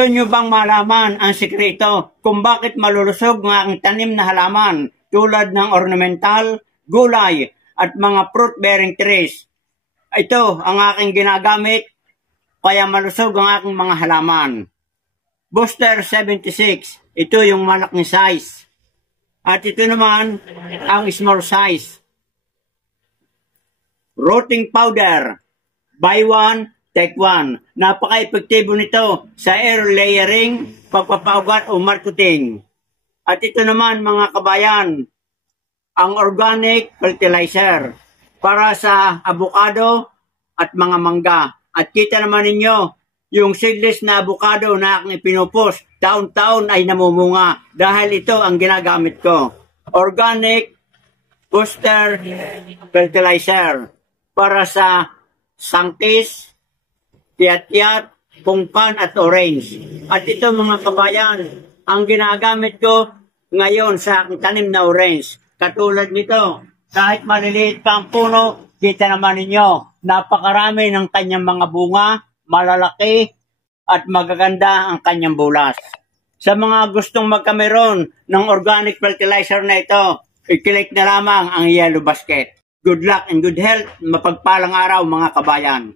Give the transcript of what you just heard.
Gusto nyo bang malaman ang sikreto kung bakit malulusog ng aking tanim na halaman tulad ng ornamental, gulay, at mga fruit-bearing trees? Ito ang aking ginagamit kaya malusog ang aking mga halaman. Booster 76, ito yung malaking size. At ito naman ang small size. Rooting powder, buy one, take one. Napaka-epektibo nito sa air layering, pagpapaugat o marketing. At ito naman mga kabayan, ang organic fertilizer para sa avocado at mga mangga. At kita naman ninyo, yung seedless na avocado na aking ipinupos, taon-taon ay namumunga dahil ito ang ginagamit ko. Organic booster fertilizer para sa sangkis, tiyat-tiyat, pungkan at orange. At ito mga kabayan, ang ginagamit ko ngayon sa aking tanim na orange. Katulad nito, kahit maliliit pa ang puno, kita naman ninyo, napakarami ng kanyang mga bunga, malalaki, at magaganda ang kanyang bulas. Sa mga gustong magkameron ng organic fertilizer na ito, i-click na lamang ang yellow basket. Good luck and good health, mapagpalang araw mga kabayan.